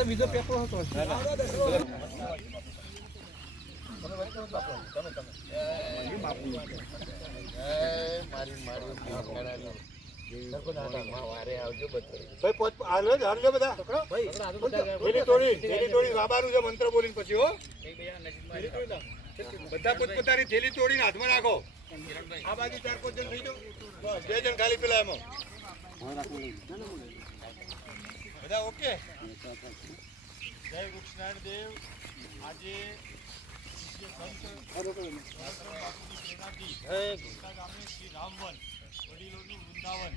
તો બીજો પેપર હતો. મંત્ર બોલીને પછી હો. બધા પોતપોતાની થેલી તોડીને હાથમાં રાખો આ બાજુ ચાર પાંચ જણ થઈ જાઓ. બે જણ ખાલી પેલા એમાં. બધા ઓકે? જય વૃક્ષનારાયણ દેવ આજે શ્રી રામવન વડીલોનું વૃંદાવન.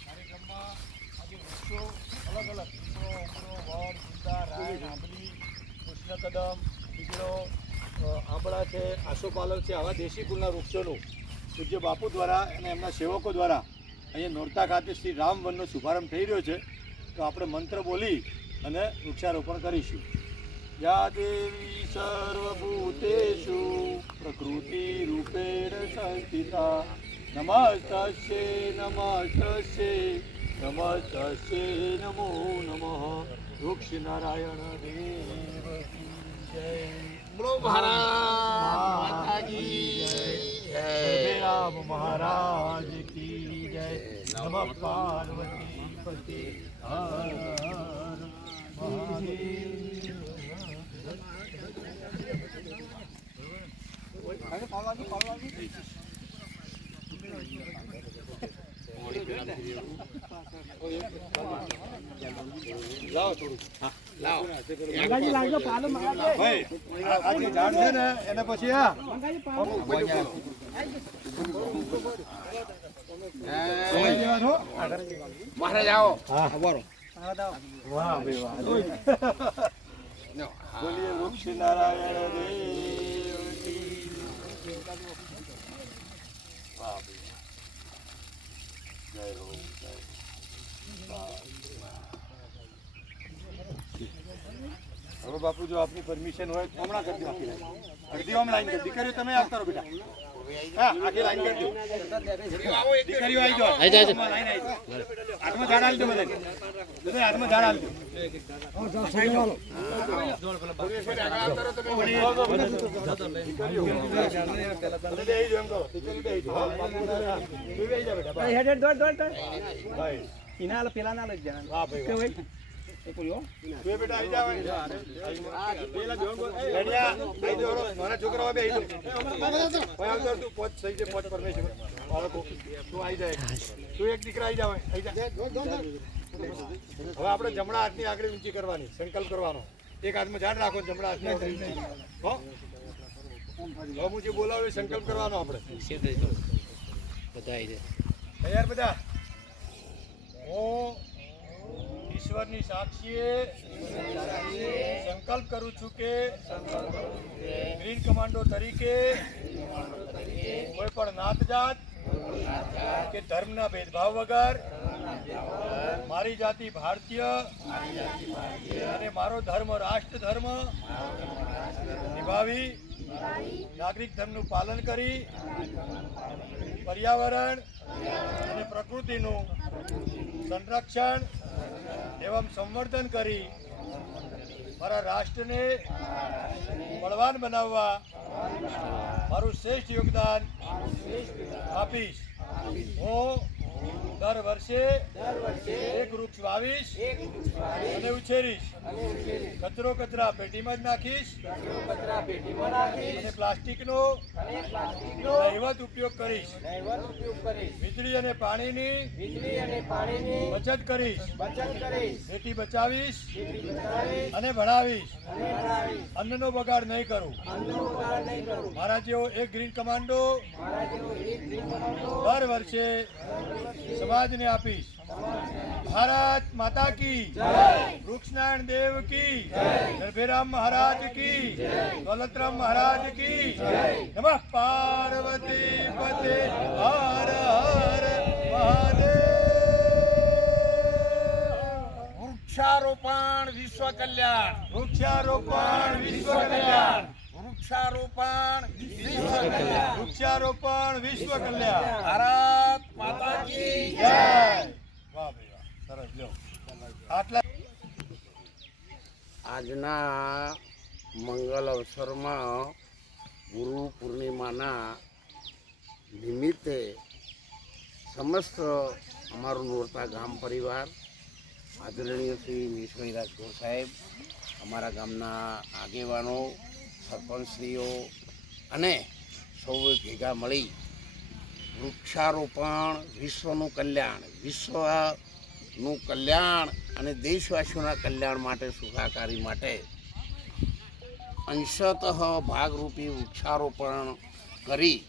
કાર્યક્રમમાં આજે વૃક્ષો અલગ અલગ પીપળો અમરો વડ વૃંદા રાય આંબલી કૃષ્ણકદમ પીપળો અ, આંબળા છે આસોપાલવ છે આવા દેશી કુલના વૃક્ષોનું પૂજ્ય બાપુ દ્વારા અને એમના સેવકો દ્વારા અહીંયા નોરતા ખાતે શ્રી રામવનનો શુભારંભ થઈ રહ્યો છે. તો આપણે મંત્ર બોલી અને વૃક્ષારોપણ કરીશું. યા દેવી સર્વભૂતેશુ પ્રકૃતિ રૂપેણ સંસ્થિતા નમસ્તે નમસ્તે નમસ્તે નમો નમઃ. વૃક્ષ નારાયણ દેવ જય મહારાજ જય. મહારાજ કી જય. નમ પાર્વતી પતિ. હર થોડું. હા. લાવો. થોડું ભાઈ આ આ જે ઝાડ છે ને એને પછી આ દેવા છો મહારાજ આવો હા વાહ ભાઈ વાહ બોલીએ વૃક્ષ નારાયણ દેવ જય હો જય હવે બાપુ જો આપની પરમિશન હોય તો હમણાં કરી દો આખી લાઈન. અડધી આમ લાઈન કરી દીકરીઓ તમે આવતા કરો બેટા. હા આખી લાઈન કરી દો. દીકરીઓ આવી જાઓ. આવી હાથમાં ઝાડ દાદા. પેલા ના થઈ જાય, આવી જાય. આવી આવી. હવે આપણે જમણા હાથની આંગળી ઊંચી કરવાની સંકલ્પ કરવાનો એક હાથમાં ઝાડ રાખો જમણા હાથની. હો હું જે બોલાવું એ સંકલ્પ કરવાનો આપણે તૈયાર બધા હું ઈશ્વરની સાક્ષીએ સંકલ્પ કરું છું કે ગ્રીન કમાન્ડો તરીકે કોઈ પણ નાત કે ધર્મના ભેદભાવ વગર મારી જાતિ ભારતીય અને મારો ધર્મ રાષ્ટ્ર ધર્મ નિભાવી નાગરિક ધર્મનું પાલન કરી પર્યાવરણ અને પ્રકૃતિનું સંરક્ષણ એવં સંવર્ધન કરી મારા રાષ્ટ્રને બળવાન બનાવવા મારું શ્રેષ્ઠ યોગદાન આપીશ. હું દર વર્ષે એક વૃક્ષ વાવીશ અને ઉછેરીશ. કચરો કચરા પેટીમાં જ નાખીશ અને પ્લાસ્ટિકનો નહિવત ઉપયોગ કરીશ. વીજળી અને પાણીની બચત કરીશ. ખેતી બચાવીશ અને ભણાવીશ. અન્નનો બગાડ નહીં કરું. મારા જેવો એક ગ્રીન કમાન્ડો દર વર્ષે સમાજને આપીશ. ભારત માતા કી વૃક્ષનારાયણ દેવ કી ગર્ભેરામ મહારાજ કી દોલતરામ મહારાજ કી નમઃ પાર્વતી પતે. હર હર મહાદેવ. વૃક્ષારોપણ વિશ્વ કલ્યાણ. વૃક્ષારોપણ વિશ્વ કલ્યાણ. વૃક્ષારોપણ વિશ્વ કલ્યાણ વૃક્ષારોપણ વિશ્વ કલ્યાણ ભારત માતા કી જય. વાહ ભાઈ વાહ સરસ લ્યો. આટલા આજના મંગલ અવસરમાં ગુરુ પૂર્ણિમાના નિમિત્તે સમસ્ત અમારું નોરતા ગામ પરિવાર આદરણીય શ્રી મિશ્રી રાજગોર સાહેબ અમારા ગામના આગેવાનો સરપંચશ્રીઓ અને સૌએ ભેગા મળી વૃક્ષારોપણ, વિશ્વનું કલ્યાણ વિશ્વનું કલ્યાણ અને દેશવાસીઓના કલ્યાણ માટે, સુખાકારી માટે અંશતઃ ભાગરૂપી વૃક્ષારોપણ કરી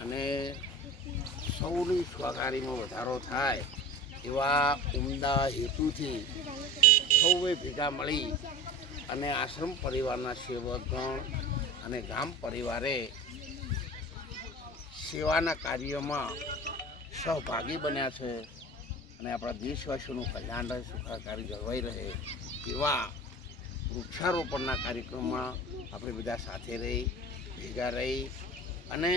અને સૌની સુખાકારીમાં વધારો થાય એવા ઉમદા હેતુથી સૌએ ભેગા મળી અને આશ્રમ પરિવારના સેવકગણ અને ગામ પરિવારે સેવાના કાર્યમાં સહભાગી બન્યા છે. અને આપણા દેશવાસીઓનું કલ્યાણ રહે, સુખાકારી જળવાઈ રહે એવા વૃક્ષારોપણના કાર્યક્રમમાં આપણે બધા સાથે રહી, ભેગા રહી અને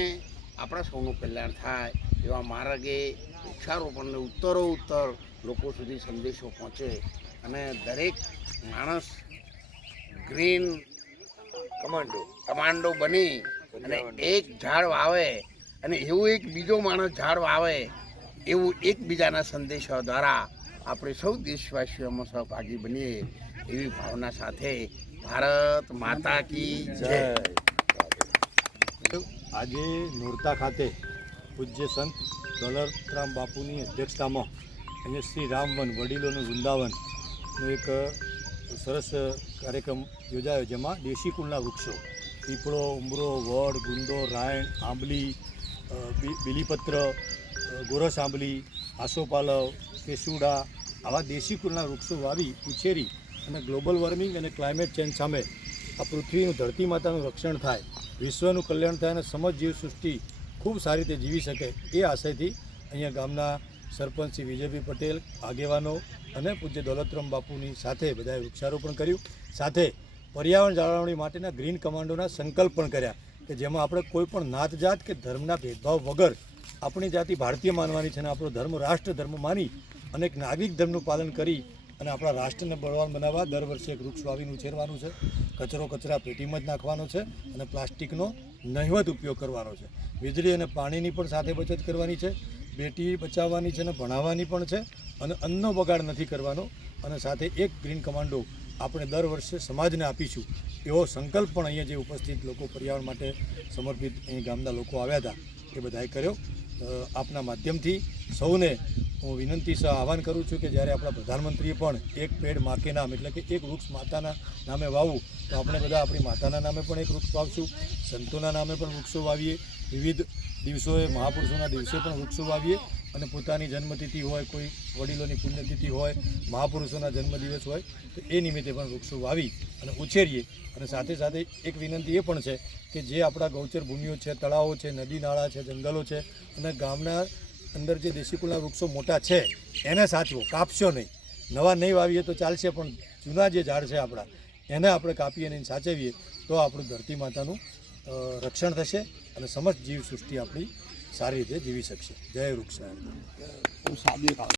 આપણા સૌનું કલ્યાણ થાય એવા માર્ગે વૃક્ષારોપણને ઉત્તરો ઉત્તર લોકો સુધી સંદેશો પહોંચે અને દરેક માણસ ગ્રીન કમાન્ડો કમાન્ડો બની અને એક ઝાડ વાવે અને એવું એક બીજો માણસ ઝાડ વાવે એવું એકબીજાના સંદેશા દ્વારા આપણે સૌ દેશવાસીઓમાં સહભાગી બનીએ એવી ભાવના સાથે ભારત માતા કી જય. આજે નોરતા ખાતે પૂજ્ય સંત દોલતરામ બાપુની અધ્યક્ષતામાં અને શ્રી રામવન વડીલોનું વૃંદાવનનું એક સરસ કાર્યક્રમ યોજાયો જેમાં દેશી કુળના વૃક્ષો, પીપળો, ઉમરો, વડ, ગુંદો, રાયણ, આંબલી બીલીપત્ર ગોરસ આંબલી આસોપાલવ કેસુડા આવા દેશી કુળના વૃક્ષો વાવી, ઉછેરી અને ગ્લોબલ વોર્મિંગ અને ક્લાઇમેટ ચેન્જ સામે આ પૃથ્વીનું ધરતી માતાનું રક્ષણ થાય, વિશ્વનું કલ્યાણ થાય અને સમજ જીવ સૃષ્ટિ ખૂબ સારી રીતે જીવી શકે એ આશયથી અહીંયા ગામના સરપંચ શ્રી વિજયભાઈ પટેલ, આગેવાનો અને પૂજ્ય દોલતરામ બાપુની સાથે બધાએ વૃક્ષારોપણ કર્યું. સાથે પર્યાવરણ જાળવણી માટેના ગ્રીન કમાન્ડોના સંકલ્પ પણ કર્યા કે જેમાં આપણે કોઈ પણ નાત જાત કે ધર્મના ભેદભાવ વગર આપણી જાતિ ભારતીય માનવાની છે અને આપણો ધર્મ રાષ્ટ્ર ધર્મ માની અને એક નાગરિક ધર્મનું પાલન કરી અને આપણા રાષ્ટ્રને બળવાન બનાવવા દર વર્ષે એક વૃક્ષ વાવીને ઉછેરવાનું છે. કચરો કચરા પેટીમાં જ નાખવાનો છે અને પ્લાસ્ટિકનો નહિવત ઉપયોગ કરવાનો છે. વીજળી અને પાણીની પણ સાથે બચત કરવાની છે. બેટી બચાવવાની છે અને ભણાવવાની પણ છે અને અન્નનો બગાડ નથી કરવાનો અને સાથે એક ગ્રીન કમાન્ડો આપણે દર વર્ષે સમાજને આપીશું એવો સંકલ્પ પણ અહીંયા જે ઉપસ્થિત લોકો પર્યાવરણ માટે સમર્પિત અહીં ગામના લોકો આવ્યા હતા એ બધાએ કર્યો. આપના માધ્યમથી સૌને હું વિનંતી સહ આહવાન કરું છું કે જ્યારે આપણા પ્રધાનમંત્રીએ પણ એક પેડ માકે નામ એટલે કે એક વૃક્ષ માતાના નામે વાવવું, તો આપણે બધા આપણી માતાના નામે પણ એક વૃક્ષ વાવશું, સંતોના નામે પણ વૃક્ષો વાવીએ. વિવિધ દિવસોએ મહાપુરુષોના દિવસે પણ વૃક્ષો વાવીએ અને પોતાની જન્મતિથિ હોય, કોઈ વડીલોની પુણ્યતિથિ હોય, મહાપુરુષોના જન્મદિવસ હોય, તો એ નિમિત્તે પણ વૃક્ષો વાવી અને ઉછેરીએ. અને સાથે સાથે એક વિનંતી એ પણ છે કે જે આપણા ગૌચર ભૂમિઓ છે, તળાવો છે, નદી નાળા છે, જંગલો છે અને ગામના અંદર જે દેશી કુલના વૃક્ષો મોટા છે, એને સાચવો, કાપશો નહીં. નવા નહીં વાવીએ તો ચાલશે, પણ જૂના જે ઝાડ છે આપણા, એને આપણે કાપીએ અને સાચવીએ, તો આપણું ધરતી માતાનું રક્ષણ થશે. અને સમસ્ત જીવ સૃષ્ટિ આપણી સારી રીતે જીવી શકશે. જય વૃક્ષ